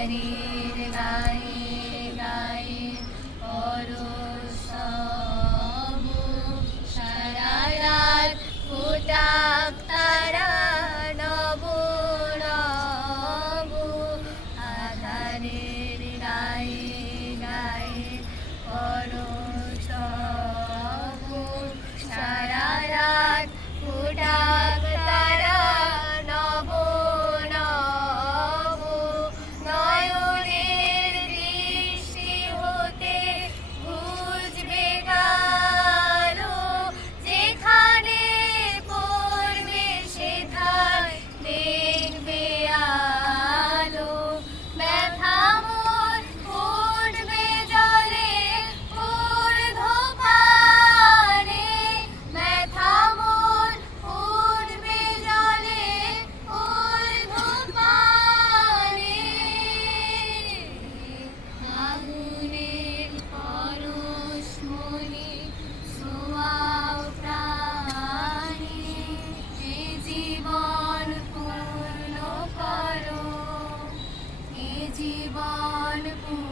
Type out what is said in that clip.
Hari 최고